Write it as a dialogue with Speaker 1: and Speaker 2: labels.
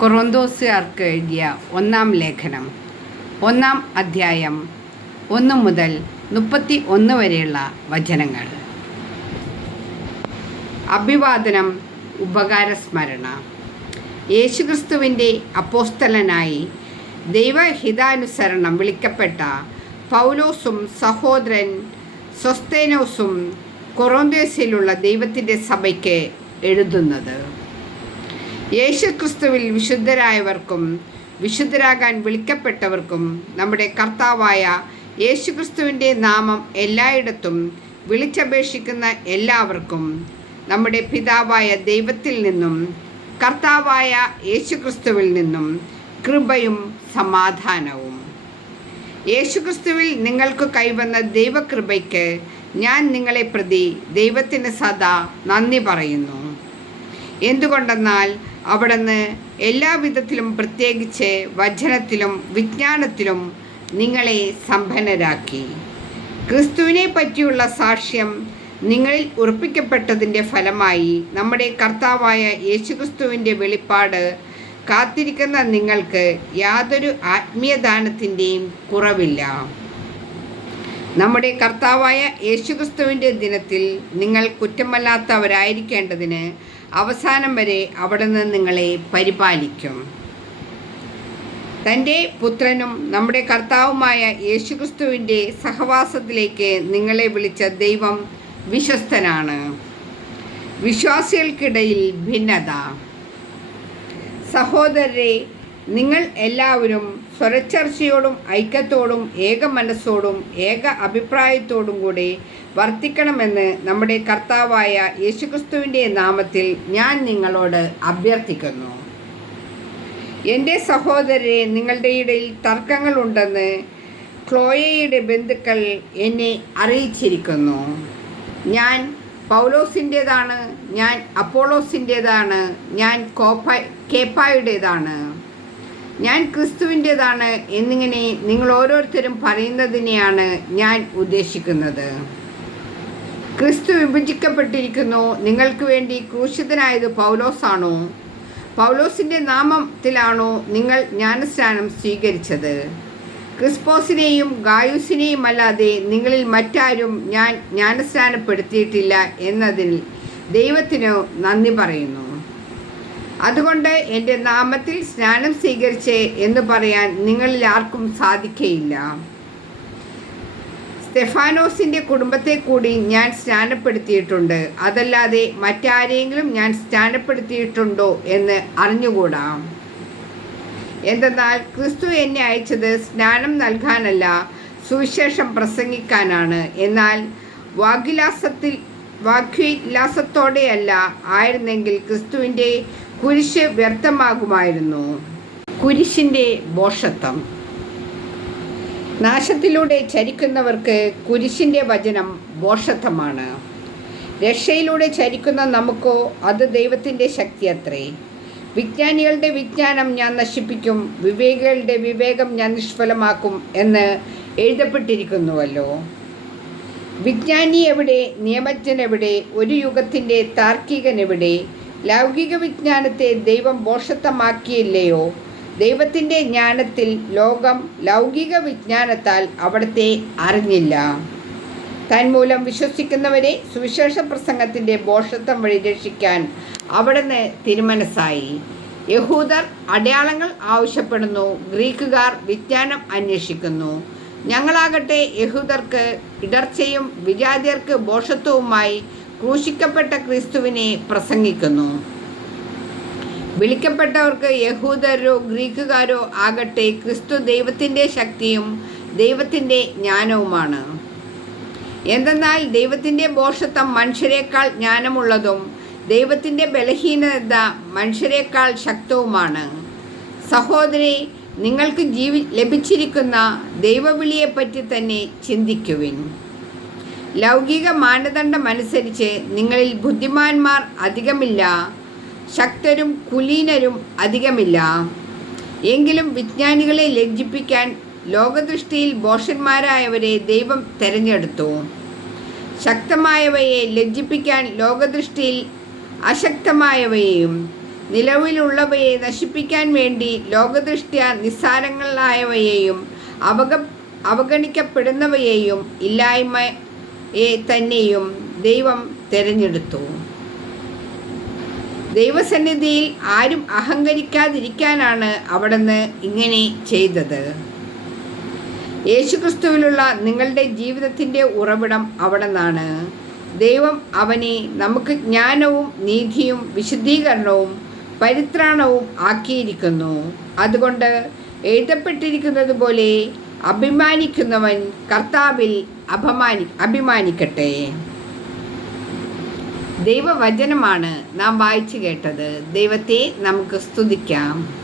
Speaker 1: കൊറോന്തോസുകാർക്ക് എഴുതിയ ഒന്നാം ലേഖനം ഒന്നാം അധ്യായം ഒന്ന് മുതൽ മുപ്പത്തി ഒന്ന് വരെയുള്ള വചനങ്ങൾ. അഭിവാദനം ഉപകാരസ്മരണ. യേശുക്രിസ്തുവിന്റെ അപ്പോസ്തലനായി ദൈവഹിതാനുസരണം വിളിക്കപ്പെട്ട പൗലോസും സഹോദരൻ സ്വസ്തേനോസും കൊറോന്തേസിലുള്ള ദൈവത്തിന്റെ സഭയ്ക്ക് എഴുതുന്നത്. യേശുക്രിസ്തുവിൽ വിശുദ്ധരായവർക്കും വിശുദ്ധരാകാൻ വിളിക്കപ്പെട്ടവർക്കും നമ്മുടെ കർത്താവായ യേശുക്രിസ്തുവിന്റെ നാമം എല്ലായിടത്തും വിളിച്ചപേക്ഷിക്കുന്ന എല്ലാവർക്കും നമ്മുടെ പിതാവായ ദൈവത്തിൽ നിന്നും കർത്താവായ യേശുക്രിസ്തുവിൽ നിന്നും കൃപയും സമാധാനവും. യേശുക്രിസ്തുവിൽ നിങ്ങൾക്ക് കൈവന്ന ദൈവകൃപയ്ക്ക് ഞാൻ നിങ്ങളെ പ്രതി ദൈവത്തിന് സദാ നന്ദി പറയുന്നു. എന്തുകൊണ്ടെന്നാൽ അവിടുന്ന് എല്ലാവിധത്തിലും പ്രത്യേകിച്ച് വചനത്തിലും വിജ്ഞാനത്തിലും നിങ്ങളെ സമ്പന്നരാക്കി. ക്രിസ്തുവിനെ പറ്റിയുള്ള സാക്ഷ്യം നിങ്ങളിൽ ഉറപ്പിക്കപ്പെട്ടതിന്റെ ഫലമായി നമ്മുടെ കർത്താവായ യേശുക്രിസ്തുവിന്റെ വെളിപ്പാട് കാത്തിരിക്കുന്ന നിങ്ങൾക്ക് യാതൊരു ആത്മീയദാനത്തിന്റെയും കുറവില്ല. നമ്മുടെ കർത്താവായ യേശുക്രിസ്തുവിന്റെ ദിനത്തിൽ നിങ്ങൾ കുറ്റമല്ലാത്തവരായിരിക്കേണ്ടതിന് അവസാനം വരെ അവിടുന്ന് നിങ്ങളെ പരിപാലിക്കും. തന്റെ പുത്രനും നമ്മുടെ കർത്താവുമായ യേശുക്രിസ്തുവിന്റെ സഹവാസത്തിലേക്ക് നിങ്ങളെ വിളിച്ച ദൈവം വിശ്വസ്തനാണ്. വിശ്വാസികൾക്കിടയിൽ ഭിന്നത. സഹോദരരെ നിങ്ങൾ എല്ലാവരും സ്വരച്ചർച്ചയോടും ഐക്യത്തോടും ഏക മനസ്സോടും ഏക അഭിപ്രായത്തോടും കൂടി വർത്തിക്കണമെന്ന് നമ്മുടെ കർത്താവായ യേശുക്രിസ്തുവിന്റെ നാമത്തിൽ ഞാൻ നിങ്ങളോട് അഭ്യർത്ഥിക്കുന്നു. എന്റെ സഹോദരരെ നിങ്ങളുടെ ഇടയിൽ തർക്കങ്ങളുണ്ടെന്ന് ക്ലോയയുടെ ബന്ധുക്കൾ എന്നെ അറിയിച്ചിരിക്കുന്നു. ഞാൻ പൗലോസിന്റേതാണ് ഞാൻ അപ്പോളോസിന്റേതാണ് ഞാൻ കോപ്പ കേപ്പായുടേതാണ്. ഞാൻ ക്രിസ്തുവിന്റേതാണ് എന്നിങ്ങനെ നിങ്ങൾ ഓരോരുത്തരും പറയുന്നതിനെയാണ് ഞാൻ ഉദ്ദേശിക്കുന്നത്. ക്രിസ്തു വിഭജിക്കപ്പെട്ടിരിക്കുന്നു. നിങ്ങൾക്ക് വേണ്ടി ക്രൂശിതനായത് പൗലോസാണോ? പൗലോസിന്റെ നാമത്തിലാണോ നിങ്ങൾ ജ്ഞാനസ്നാനം സ്വീകരിച്ചത്? ക്രിസ്പോസിനെയും ഗായുസിനെയും അല്ലാതെ നിങ്ങളിൽ മറ്റാരും ഞാൻ ജ്ഞാനസ്നാനപ്പെടുത്തിയിട്ടില്ല എന്നതിൽ ദൈവത്തിനു നന്ദി പറയുന്നു. അതുകൊണ്ട് എന്റെ നാമത്തിൽ സ്നാനം സ്വീകരിച്ച് എന്ന് പറയാൻ നിങ്ങളിൽ ആർക്കും സാധിക്കയില്ല. സ്റ്റെഫാനോസിന്റെ കുടുംബത്തെ കൂടി ഞാൻ സ്നാനപ്പെടുത്തിയിട്ടുണ്ട്. അതല്ലാതെ മറ്റാരെങ്കിലും ഞാൻ സ്നാനപ്പെടുത്തിയിട്ടുണ്ടോ എന്ന് അറിഞ്ഞുകൂടാ. എന്തെന്നാൽ ക്രിസ്തു എന്നെ അയച്ചത് സ്നാനം നൽകാനല്ല സുവിശേഷം പ്രസംഗിക്കാനാണ്. എന്നാൽ വാഗ്വിലാസത്തിൽ വാഗ്വിലാസത്തോടെയല്ല ആയിരുന്നെങ്കിൽ ക്രിസ്തുവിന്റെ കുരിശ് വ്യർത്ഥമാകുമായിരുന്നു കുരിശിന്റെ ബോഷത്വം. നാശത്തിലൂടെ ചരിക്കുന്നവർക്ക് കുരിശിന്റെ വചനം ബോഷത്വമാണ്. രക്ഷയിലൂടെ ചരിക്കുന്ന നമുക്കോ അത് ദൈവത്തിന്റെ ശക്തി അത്രേ വിജ്ഞാനികളുടെ വിജ്ഞാനം ഞാൻ നശിപ്പിക്കും വിവേകികളുടെ വിവേകം ഞാൻ നിഷ്ഫലമാക്കും എന്ന് എഴുതപ്പെട്ടിരിക്കുന്നുവല്ലോ. വിജ്ഞാനി എവിടെ നിയമജ്ഞൻ എവിടെ ഒരു യുഗത്തിന്റെ താർക്കികൻ എവിടെ ലൗകിക വിജ്ഞാനത്തെ ദൈവം ബോഷത്തമാക്കിയില്ലയോ ദൈവത്തിന്റെ ജ്ഞാനത്തിൽ ലോകം ലൗകിക വിജ്ഞാനത്താൽ അവിടുത്തെ അറിഞ്ഞില്ല. തന്മൂലം വിശ്വസിക്കുന്നവരെ സുവിശേഷ പ്രസംഗത്തിന്റെ ബോഷത്വം വഴി രക്ഷിക്കാൻ അവിടുന്ന് തിരുമനസ്സായി. യഹൂദർ അടയാളങ്ങൾ ആവശ്യപ്പെടുന്നു ഗ്രീക്കുകാർ വിജ്ഞാനം അന്വേഷിക്കുന്നു. ഞങ്ങളാകട്ടെ യഹൂദർക്ക് ഇടർച്ചയും വിജാതിയർക്ക് ബോഷത്വവുമായി ക്രൂശിക്കപ്പെട്ട ക്രിസ്തുവിനെ പ്രസംഗിക്കുന്നു. വിളിക്കപ്പെട്ടവർക്ക് യഹൂദരോ ഗ്രീക്കുകാരോ ആകട്ടെ ക്രിസ്തു ദൈവത്തിന്റെ ശക്തിയും ദൈവത്തിന്റെ ജ്ഞാനവുമാണ്. എന്തെന്നാൽ ദൈവത്തിന്റെ ബോഷത്വം മനുഷ്യരെക്കാൾ ജ്ഞാനമുള്ളതും ദൈവത്തിന്റെ ബലഹീനത മനുഷ്യരെക്കാൾ ശക്തവുമാണ്. സഹോദരി നിങ്ങൾക്ക് ജീവി ലഭിച്ചിരിക്കുന്ന ദൈവവിളിയെപ്പറ്റി തന്നെ ചിന്തിക്കുവിൻ. ലൗകിക മാനദണ്ഡമനുസരിച്ച് നിങ്ങളിൽ ബുദ്ധിമാന്മാർ അധികമില്ല ശക്തരും കുലീനരും അധികമില്ല. എങ്കിലും വിജ്ഞാനികളെ ലജ്ജിപ്പിക്കാൻ ലോകദൃഷ്ടിയിൽ ബോഷന്മാരായവരെ ദൈവം തിരഞ്ഞെടുത്തു. ശക്തമായവയെ ലജ്ജിപ്പിക്കാൻ ലോകദൃഷ്ടിയിൽ അശക്തമായവയെയും നിലവിലുള്ളവയെ നശിപ്പിക്കാൻ വേണ്ടി ലോകദൃഷ്ട്യ നിസ്സാരങ്ങളായവയെയും അവഗ അവഗണിക്കപ്പെടുന്നവയെയും ഇല്ലായ്മയെ തന്നെയും ദൈവം തിരഞ്ഞെടുത്തു. ദൈവസന്നിധിയിൽ ആരും അഹങ്കരിക്കാതിരിക്കാനാണ് അവിടുന്ന് ഇങ്ങനെ ചെയ്തത്. യേശുക്രിസ്തുവിലുള്ള നിങ്ങളുടെ ജീവിതത്തിന്റെ ഉറവിടം അവിടെ നിന്നാണ് ദൈവം അവനെ നമുക്ക് ജ്ഞാനവും നീതിയും വിശുദ്ധീകരണവും പരിത്രാണവും ആക്കിയിരിക്കുന്നു. അതുകൊണ്ട് എഴുതപ്പെട്ടിരിക്കുന്നത് പോലെ അഭിമാനിക്കുന്നവൻ കർത്താവിൽ അപമാനി അഭിമാനിക്കട്ടെ. ദൈവവചനമാണ് നാം വായിച്ചു കേട്ടത്. ദൈവത്തെ നമുക്ക് സ്തുതിക്കാം.